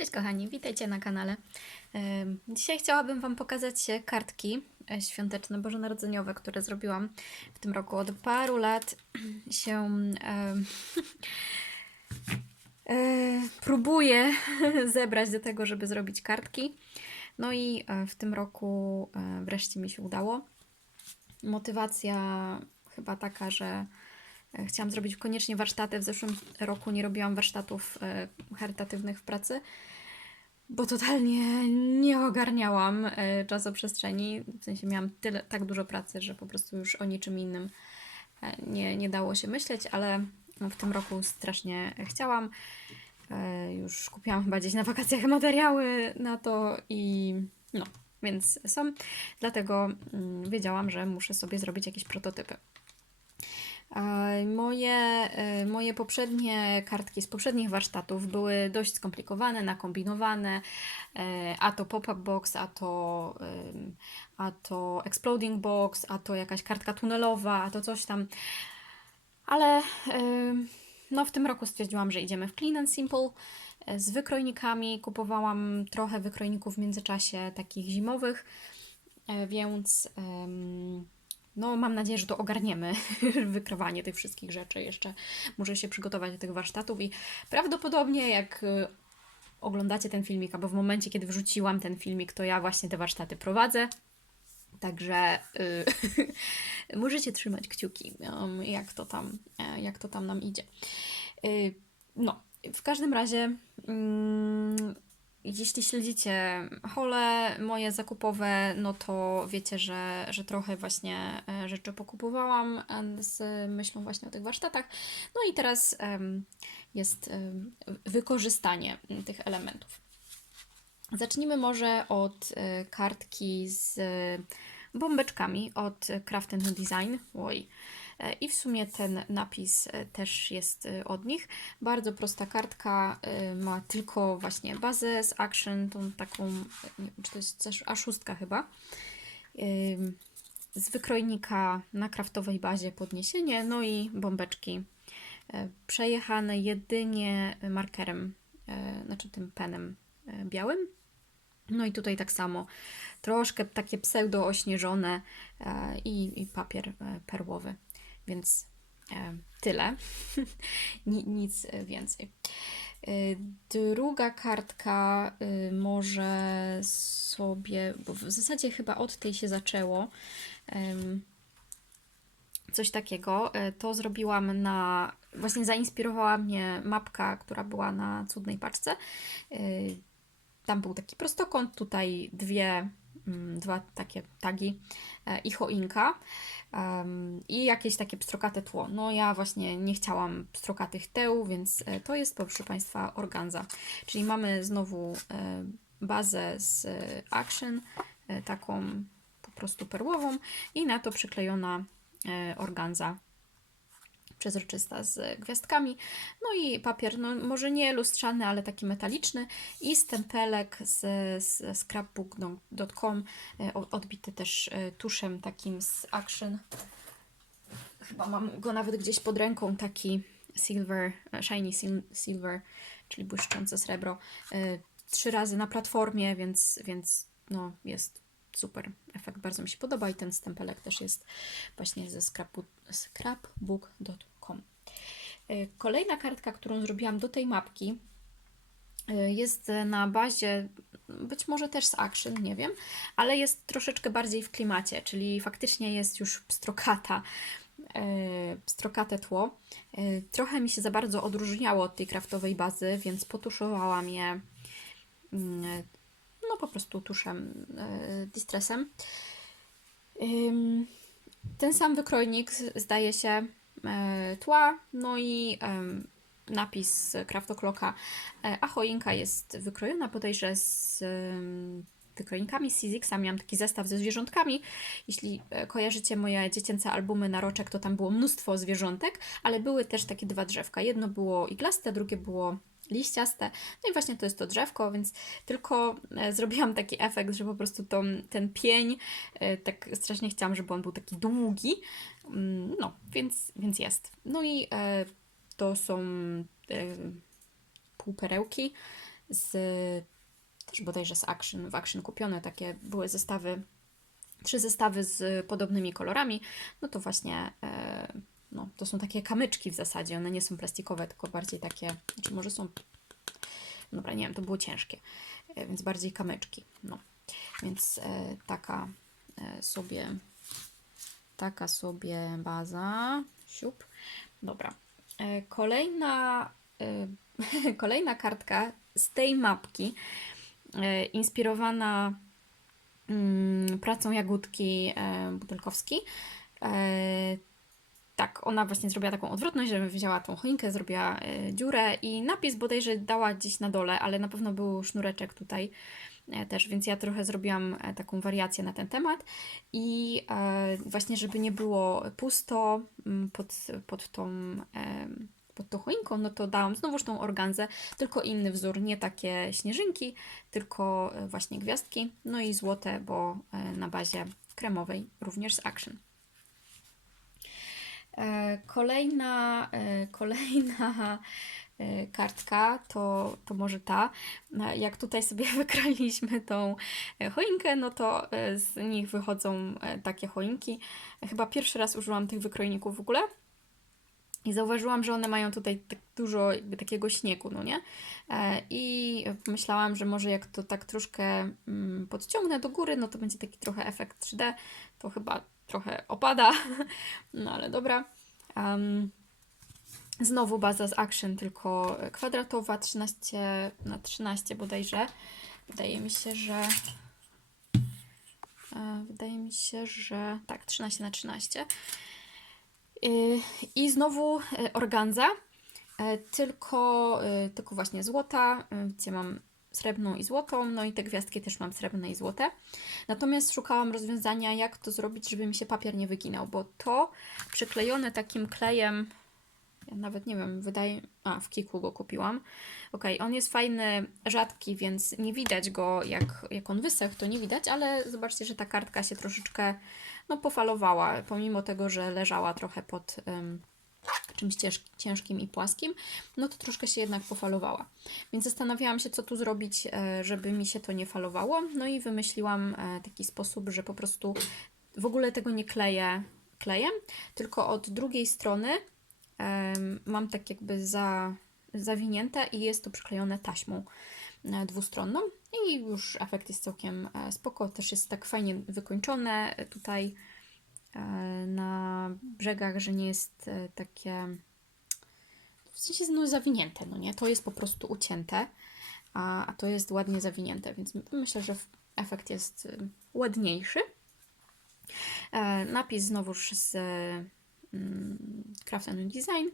Cześć kochani, witajcie na kanale. Dzisiaj chciałabym Wam pokazać e, kartki e, świąteczne, bożonarodzeniowe, które zrobiłam w tym roku. Od paru lat się em, e, próbuję zebrać do tego, żeby zrobić kartki. No i e, w tym roku e, wreszcie mi się udało. Motywacja chyba taka, że e, chciałam zrobić koniecznie warsztaty. W zeszłym roku nie robiłam warsztatów e, charytatywnych w pracy, bo totalnie nie ogarniałam e, czasoprzestrzeni. W sensie miałam tyle, tak dużo pracy, że po prostu już o niczym innym e, nie, nie dało się myśleć, ale w tym roku strasznie chciałam. E, Już kupiłam chyba gdzieś na wakacjach materiały na to i no, więc są. Dlatego mm, wiedziałam, że muszę sobie zrobić jakieś prototypy. Moje, e, moje poprzednie kartki z poprzednich warsztatów były dość skomplikowane, nakombinowane, e, a to pop-up box, a to, a to exploding box, a to jakaś kartka tunelowa, a to coś tam. Ale no, w tym roku stwierdziłam, że idziemy w clean and simple e, z wykrojnikami. Kupowałam trochę wykrojników w międzyczasie takich zimowych, więc no, mam nadzieję, że to ogarniemy, wykrywanie tych wszystkich rzeczy. Jeszcze muszę się przygotować do tych warsztatów i prawdopodobnie jak y, oglądacie ten filmik, albo w momencie, kiedy wrzuciłam ten filmik, to ja właśnie te warsztaty prowadzę. Także y, możecie trzymać kciuki, um, jak, to tam, e, jak to tam nam idzie. Y, no, w każdym razie, mm, jeśli śledzicie hole moje zakupowe, no to wiecie, że, że trochę właśnie e, rzeczy pokupowałam e, z myślą właśnie o tych warsztatach. No i teraz jest wykorzystanie tych elementów. Zacznijmy może od e, kartki z bombeczkami od Craft Design. Oj. E, I w sumie ten napis e, też jest e, od nich. Bardzo prosta kartka, ma tylko właśnie bazę z action, tą taką, nie wiem, czy to jest też A6 chyba. Z wykrojnika na kraftowej bazie podniesienie, no i bombeczki przejechane jedynie markerem, znaczy tym penem białym. No i tutaj tak samo troszkę takie pseudo ośnieżone i, i papier perłowy, więc e, tyle, Ni- nic e, więcej. E, Druga kartka może sobie, bo w zasadzie chyba od tej się zaczęło. Coś takiego. To zrobiłam na. Właśnie zainspirowała mnie mapka, która była na cudnej paczce. Tam był taki prostokąt, tutaj dwie, dwa takie tagi e, i choinka i jakieś takie pstrokate tło. No ja właśnie nie chciałam pstrokatych teł, więc e, to jest, proszę Państwa, organza. Czyli mamy znowu e, bazę z Action, taką po prostu perłową i na to przyklejona organza przezroczysta z gwiazdkami. No i papier, no może nie lustrzany, ale taki metaliczny i stempelek z, z scrapbook.com e, odbity też e, tuszem takim z Action. Chyba mam go nawet gdzieś pod ręką, taki silver, e, shiny sil- silver, czyli błyszczące srebro. Trzy razy na platformie, więc, więc no jest super efekt, bardzo mi się podoba i ten stempelek też jest właśnie ze scrapbook, scrapbook.com. E, Kolejna kartka, którą zrobiłam do tej mapki, e, jest na bazie, być może też z Action, nie wiem, ale jest troszeczkę bardziej w klimacie, czyli faktycznie jest już pstrokata, e, pstrokate tło. Trochę mi się za bardzo odróżniało od tej kraftowej bazy, więc potuszowałam je mm, no po prostu tuszem, distressem. Ten sam wykrojnik zdaje się tła, no i napis z Craftoklocka, e, a choinka jest wykrojona bodajże z em, wykrojnikami z. Miałam taki zestaw ze zwierzątkami. Jeśli e, kojarzycie moje dziecięce albumy na roczek, to tam było mnóstwo zwierzątek, ale były też takie dwa drzewka. Jedno było iglaste, drugie było liściaste. No i właśnie to jest to drzewko, więc tylko e, zrobiłam taki efekt, że po prostu tą, ten pień, e, tak strasznie chciałam, żeby on był taki długi. Mm, No, więc, więc jest. No i e, to są półperełki z też bodajże z Action, w Action kupione takie były zestawy, trzy zestawy z podobnymi kolorami, no to właśnie no, to są takie kamyczki w zasadzie, one nie są plastikowe, tylko bardziej takie, znaczy może są, dobra, nie wiem, to było ciężkie, e, więc bardziej kamyczki, no, więc e, taka e, sobie, taka sobie baza, siup, dobra, kolejna, kolejna kartka z tej mapki, inspirowana mm, pracą Jagódki Butelkowski. Tak, ona właśnie zrobiła taką odwrotność, że wzięła tą choinkę, zrobiła e, dziurę i napis bodajże dała gdzieś na dole, ale na pewno był sznureczek tutaj e, też, więc ja trochę zrobiłam e, taką wariację na ten temat i właśnie, żeby nie było pusto mm, pod, pod tą pod tą choinką, no to dałam znowuż tą organzę, tylko inny wzór, nie takie śnieżynki, tylko właśnie gwiazdki, no i złote, bo na bazie kremowej, również z Action. E, Kolejna, e, kolejna e, kartka to, to może ta. Jak tutaj sobie wykroiliśmy tą choinkę, no to z nich wychodzą takie choinki. Chyba pierwszy raz użyłam tych wykrojników w ogóle. I zauważyłam, że one mają tutaj tak dużo jakby takiego śniegu, no nie? I myślałam, że może jak to tak troszkę mm, podciągnę do góry, no to będzie taki trochę efekt 3D. To chyba trochę opada, no ale dobra. Em, znowu baza z Action, tylko kwadratowa, 13 na 13 bodajże. Wydaje mi się, że e, wydaje mi się, że tak, 13 na 13. Y, I znowu y, organza, y, tylko, tylko właśnie złota, gdzie mam srebrną i złotą, no i te gwiazdki też mam srebrne i złote. Natomiast szukałam rozwiązania, jak to zrobić, żeby mi się papier nie wyginał, bo to przyklejone takim klejem, ja nawet nie wiem, wydaje, a w Kiku go kupiłam. Ok, on jest fajny, rzadki, więc nie widać go, jak, jak on wysechł, to nie widać, ale zobaczcie, że ta kartka się troszeczkę no, pofalowała, pomimo tego, że leżała trochę pod em, czymś cięż, ciężkim i płaskim, no to troszkę się jednak pofalowała. Więc zastanawiałam się, co tu zrobić, e, żeby mi się to nie falowało. No i wymyśliłam e, taki sposób, że po prostu w ogóle tego nie kleję klejem, tylko od drugiej strony mam tak jakby za, zawinięte i jest to przyklejone taśmą e, dwustronną i już efekt jest całkiem spoko, też jest tak fajnie wykończone tutaj na brzegach, że nie jest e, takie w sensie no, zawinięte, no nie? To jest po prostu ucięte, a, a to jest ładnie zawinięte, więc myślę, że efekt jest y, ładniejszy. E, napis znowuż z mm, Craft Design,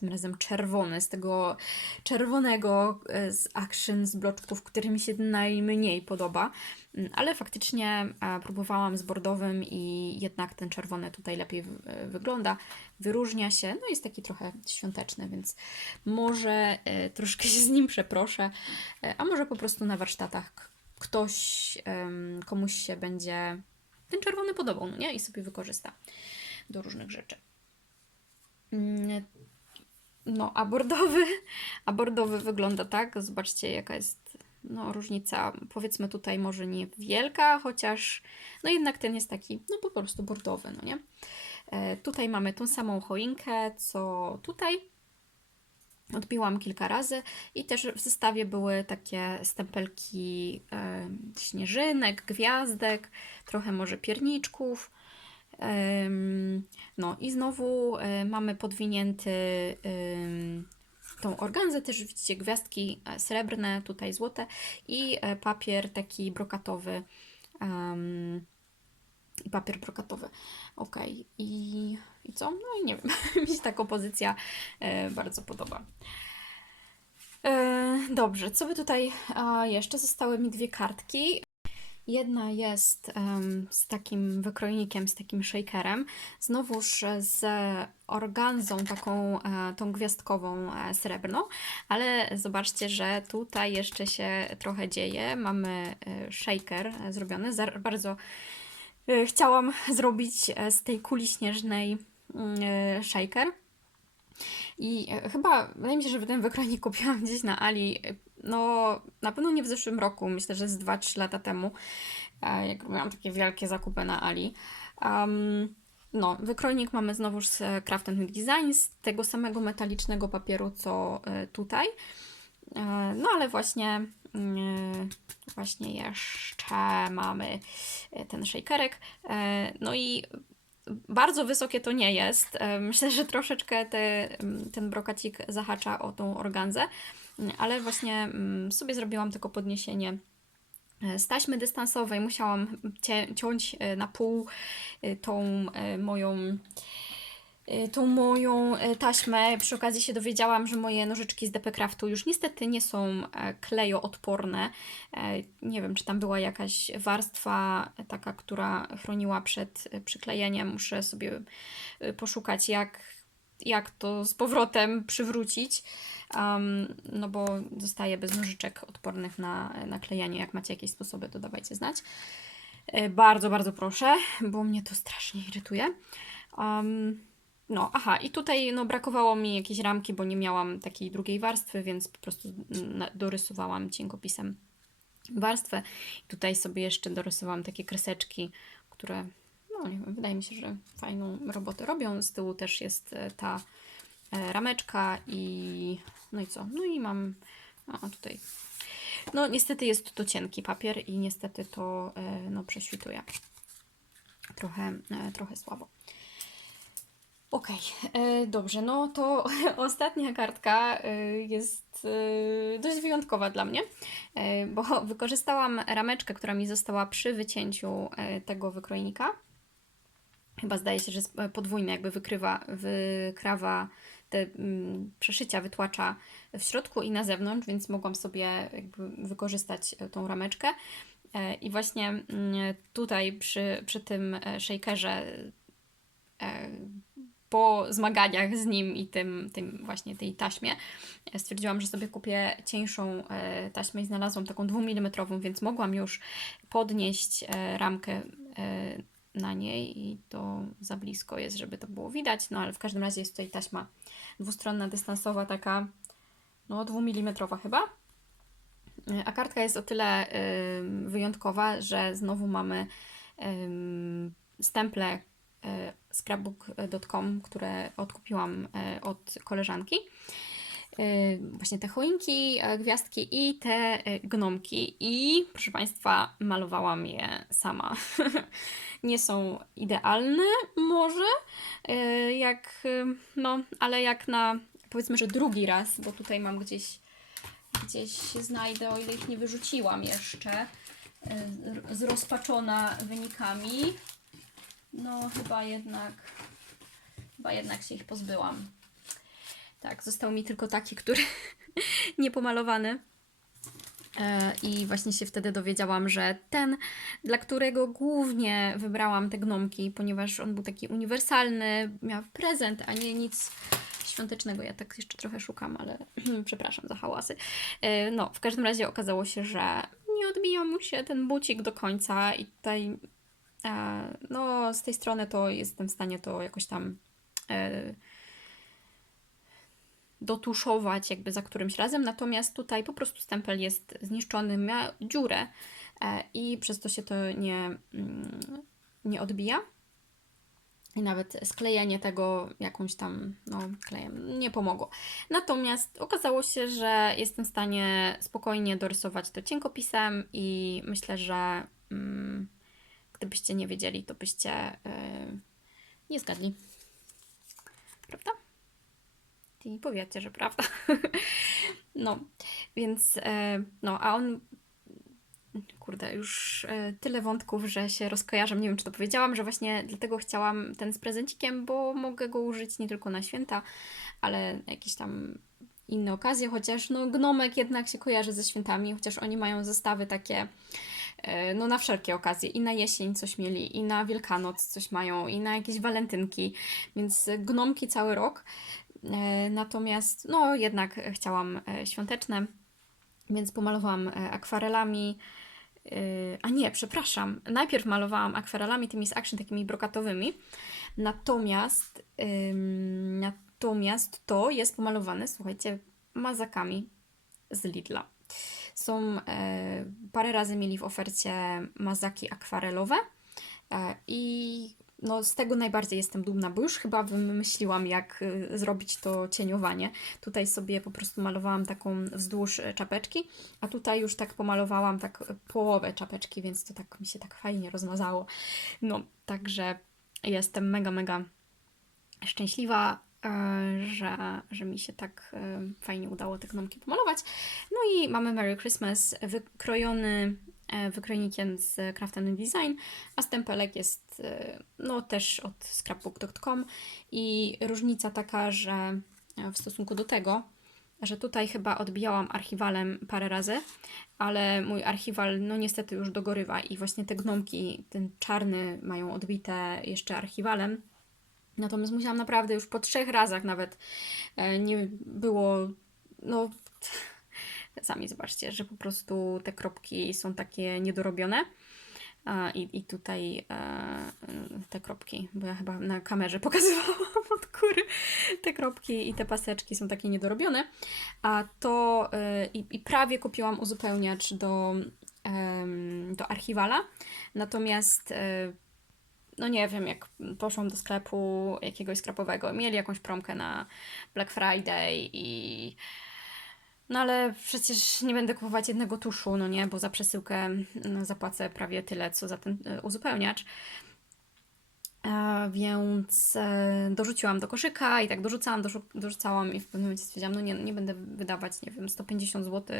tym razem czerwony, z tego czerwonego e, z Action, z bloczków, który mi się najmniej podoba, Mm, ale faktycznie e, próbowałam z bordowym i jednak ten czerwony tutaj lepiej e, wygląda, wyróżnia się, no jest taki trochę świąteczny, więc może troszkę się z nim przeproszę, a może po prostu na warsztatach ktoś, komuś się będzie ten czerwony podobał, no nie? I sobie wykorzysta do różnych rzeczy. No, a bordowy wygląda tak. Zobaczcie, jaka jest no, różnica. Powiedzmy tutaj może niewielka, chociaż no jednak ten jest taki, no po prostu bordowy, no nie? E, tutaj mamy tą samą choinkę, co tutaj. Odbiłam kilka razy i też w zestawie były takie stempelki e, śnieżynek, gwiazdek, trochę może pierniczków. No i znowu e, mamy podwinięty tą organzę, też widzicie gwiazdki e, srebrne, tutaj złote i e, papier taki brokatowy. I papier brokatowy. Ok, i, i co? No i nie wiem, mi się ta kompozycja bardzo podoba. Dobrze, co by tutaj jeszcze? Zostały mi dwie kartki. Jedna jest em, z takim wykrojnikiem, z takim shakerem, znowuż z organzą taką, e, tą gwiazdkową e, srebrną, ale zobaczcie, że tutaj jeszcze się trochę dzieje. Mamy e, shaker e, zrobiony, bardzo e, chciałam zrobić e, z tej kuli śnieżnej mm, e, shaker. I e, chyba, wydaje mi się, że ten wykrojnik kupiłam gdzieś na Ali. E, no na pewno nie w zeszłym roku, myślę, że z 2-3 lata temu, e, jak robiłam takie wielkie zakupy na Ali. Um, no, wykrojnik mamy znowuż z Craft and Design, z tego samego metalicznego papieru, co e, tutaj. E, No ale właśnie, mm, właśnie jeszcze mamy e, ten shakerek. E, No i bardzo wysokie to nie jest. E, Myślę, że troszeczkę te, ten brokacik zahacza o tą organzę, ale właśnie sobie zrobiłam tylko podniesienie e, z taśmy dystansowej. Musiałam ciąć e, na pół tą moją tą moją e, taśmę. Przy okazji się dowiedziałam, że moje nożyczki z DP Craftu już niestety nie są e, klejoodporne. E, Nie wiem, czy tam była jakaś warstwa taka, która chroniła przed e, przyklejeniem. Muszę sobie poszukać, jak, jak to z powrotem przywrócić. Um, no bo zostaje bez nożyczek odpornych na, na klejenie. Jak macie jakieś sposoby, to dawajcie znać. Bardzo, bardzo proszę, bo mnie to strasznie irytuje. Um, no, aha, i tutaj no, brakowało mi jakiejś ramki, bo nie miałam takiej drugiej warstwy, więc po prostu dorysowałam cienkopisem warstwę. I tutaj sobie jeszcze dorysowałam takie kreseczki, które, no nie wiem, wydaje mi się, że fajną robotę robią. Z tyłu też jest e, ta e, rameczka i no i co? No i mam, a tutaj, no niestety jest to cienki papier i niestety to e, no prześwituje. Trochę, trochę słabo. Okej, e, dobrze, no to ostatnia kartka e, jest e, dość wyjątkowa dla mnie, bo wykorzystałam rameczkę, która mi została przy wycięciu tego wykrojnika. Chyba zdaje się, że jest e, podwójny, jakby wykrywa, wykrawa te mm, przeszycia, wytłacza w środku i na zewnątrz, więc mogłam sobie wykorzystać tą rameczkę. I właśnie mm, tutaj przy, przy tym shakerze po zmaganiach z nim i tym, tym właśnie tej taśmie e, stwierdziłam, że sobie kupię cieńszą e, taśmę i znalazłam taką 2 mm, więc mogłam już podnieść e, ramkę na niej i to za blisko jest, żeby to było widać, no ale w każdym razie jest tutaj taśma dwustronna, dystansowa, taka no 2 mm chyba. A kartka jest o tyle wyjątkowa, że znowu mamy stemple scrapbook.com, które odkupiłam e, od koleżanki. E, Właśnie te choinki, e, gwiazdki i te e, gnomki. I proszę Państwa, malowałam je sama. Nie są idealne, może, e, jak, e, no, ale jak na powiedzmy, że drugi raz, bo tutaj mam gdzieś, gdzieś znajdę, o ile ich nie wyrzuciłam jeszcze, e, zrozpaczona wynikami. No, chyba jednak, chyba jednak się ich pozbyłam. Tak, został mi tylko taki, który niepomalowany. E, I właśnie się wtedy dowiedziałam, że ten, dla którego głównie wybrałam te gnomki, ponieważ on był taki uniwersalny, miał prezent, a nie nic świątecznego. Ja tak jeszcze trochę szukam, ale przepraszam za hałasy. E, No, w każdym razie okazało się, że nie odbija mu się ten bucik do końca i tutaj No, z tej strony to jestem w stanie to jakoś tam e, dotuszować jakby za którymś razem, natomiast tutaj po prostu stempel jest zniszczony, ma dziurę e, i przez to się to nie, mm, nie odbija. I nawet sklejenie tego jakąś tam, no, klejem nie pomogło. Natomiast okazało się, że jestem w stanie spokojnie dorysować to cienkopisem i myślę, że mm, gdybyście nie wiedzieli, to byście yy, nie zgadli. Prawda? I powiecie, że prawda. no, więc, yy, no, a on kurde, już e, tyle wątków, że się rozkojarzam. Nie wiem, czy to powiedziałam, że właśnie dlatego chciałam ten z prezencikiem, bo mogę go użyć nie tylko na święta, ale na jakieś tam inne okazje, chociaż no gnomek jednak się kojarzy ze świętami, chociaż oni mają zestawy takie no na wszelkie okazje. I na jesień coś mieli, i na Wielkanoc coś mają, i na jakieś walentynki, więc gnomki cały rok. E, Natomiast no jednak chciałam e, świąteczne, więc pomalowałam e, akwarelami. A nie, przepraszam. Najpierw malowałam akwarelami tymi z action, takimi brokatowymi. Natomiast, natomiast to jest pomalowane, słuchajcie, mazakami z Lidla. Są, e, parę razy mieli w ofercie mazaki akwarelowe e, i no, z tego najbardziej jestem dumna, bo już chyba wymyśliłam, jak y, zrobić to cieniowanie. Tutaj sobie po prostu malowałam taką wzdłuż e, czapeczki, a tutaj już tak pomalowałam tak połowę czapeczki, więc to tak mi się tak fajnie rozmazało. No, także jestem mega, mega szczęśliwa, e, że, że mi się tak e, fajnie udało te gnomki pomalować. No i mamy Merry Christmas, wykrojony e, wykrojnikiem z Craft Design, a stempelek jest e, no też od scrapbook.com i różnica taka, że e, w stosunku do tego, że tutaj chyba odbijałam archiwalem parę razy, ale mój archiwal no niestety już dogorywa i właśnie te gnomki, ten czarny mają odbite jeszcze archiwalem. Natomiast musiałam naprawdę już po trzech razach nawet e, nie było, no sami zobaczcie, że po prostu te kropki są takie niedorobione. I, I tutaj e, te kropki, bo ja chyba na kamerze pokazywałam od góry te kropki i te paseczki są takie niedorobione. A to e, i, i prawie kupiłam uzupełniacz do, do archiwala. Natomiast no nie wiem, jak poszłam do sklepu jakiegoś sklepowego, mieli jakąś promkę na Black Friday i no ale przecież nie będę kupować jednego tuszu, no nie, bo za przesyłkę no, zapłacę prawie tyle, co za ten e, uzupełniacz. Więc e, dorzuciłam do koszyka i tak dorzucałam, dorzu- dorzucałam i w pewnym momencie stwierdziłam, no nie, nie będę wydawać, nie wiem, 150 zł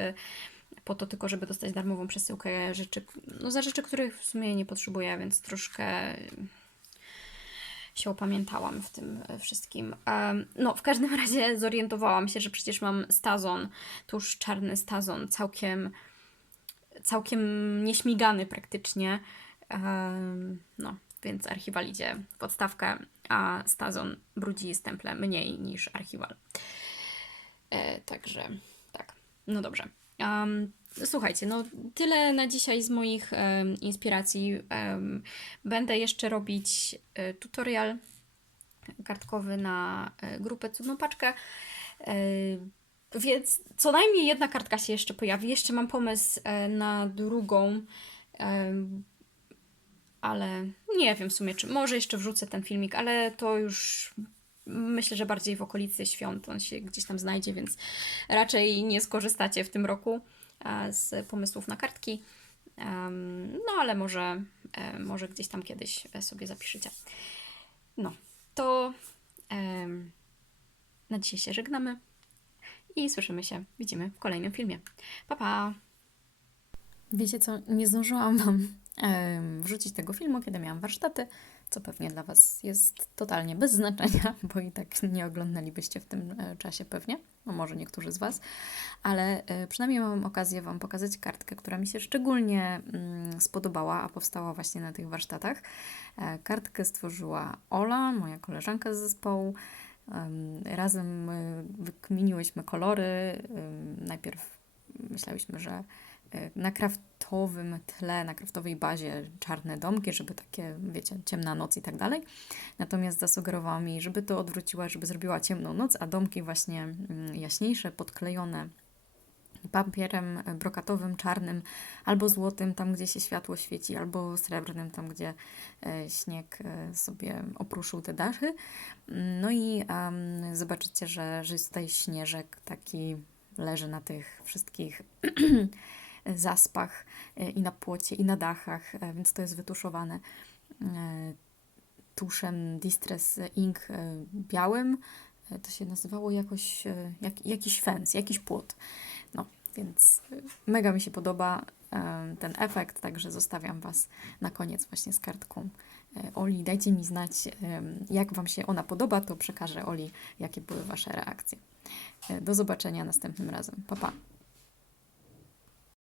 po to tylko, żeby dostać darmową przesyłkę rzeczy, no za rzeczy, których w sumie nie potrzebuję, więc troszkę się opamiętałam w tym wszystkim. No, w każdym razie zorientowałam się, że przecież mam stazon, tuż czarny stazon, całkiem, całkiem nieśmigany praktycznie. No, więc archiwal idzie podstawkę, a stazon brudzi stemple mniej niż archiwal. E, także tak, no dobrze. Em, słuchajcie, no tyle na dzisiaj z moich inspiracji. Będę jeszcze robić e, tutorial kartkowy na e, grupę Cudną Paczkę. E, więc co najmniej jedna kartka się jeszcze pojawi. Jeszcze mam pomysł na drugą, ale nie wiem w sumie, czy może jeszcze wrzucę ten filmik, ale to już myślę, że bardziej w okolicy świąt on się gdzieś tam znajdzie, więc raczej nie skorzystacie w tym roku z pomysłów na kartki. No ale może, e, może gdzieś tam kiedyś e, sobie zapiszecie. No, to na dzisiaj się żegnamy i słyszymy się, widzimy w kolejnym filmie. Pa, pa! Wiecie co, nie zdążyłam Wam wrzucić tego filmu, kiedy miałam warsztaty, co pewnie dla Was jest totalnie bez znaczenia, bo i tak nie oglądalibyście w tym e, czasie pewnie, no może niektórzy z Was, ale e, przynajmniej mam okazję Wam pokazać kartkę, która mi się szczególnie mm, spodobała, a powstała właśnie na tych warsztatach. E, Kartkę stworzyła Ola, moja koleżanka z zespołu. Em, Razem wykminiłyśmy kolory. Najpierw myślałyśmy, że na kraftowym tle, na kraftowej bazie czarne domki, żeby takie, wiecie, ciemna noc i tak dalej. Natomiast zasugerowała mi, żeby to odwróciła, żeby zrobiła ciemną noc, a domki właśnie mm, jaśniejsze, podklejone papierem brokatowym, czarnym albo złotym, tam gdzie się światło świeci, albo srebrnym, tam gdzie e, śnieg e, sobie opruszył te dachy. No i em, zobaczycie, że, że tutaj śnieżek taki leży na tych wszystkich zaspach e, i na płocie, i na dachach, e, więc to jest wytuszowane e, tuszem Distress Ink białym. To się nazywało jakoś, jak, jakiś fens, jakiś płot. No, więc mega mi się podoba ten efekt, także zostawiam Was na koniec właśnie z kartką Oli. Dajcie mi znać, jak Wam się ona podoba, to przekażę Oli, jakie były Wasze reakcje. Do zobaczenia następnym razem. Pa, pa.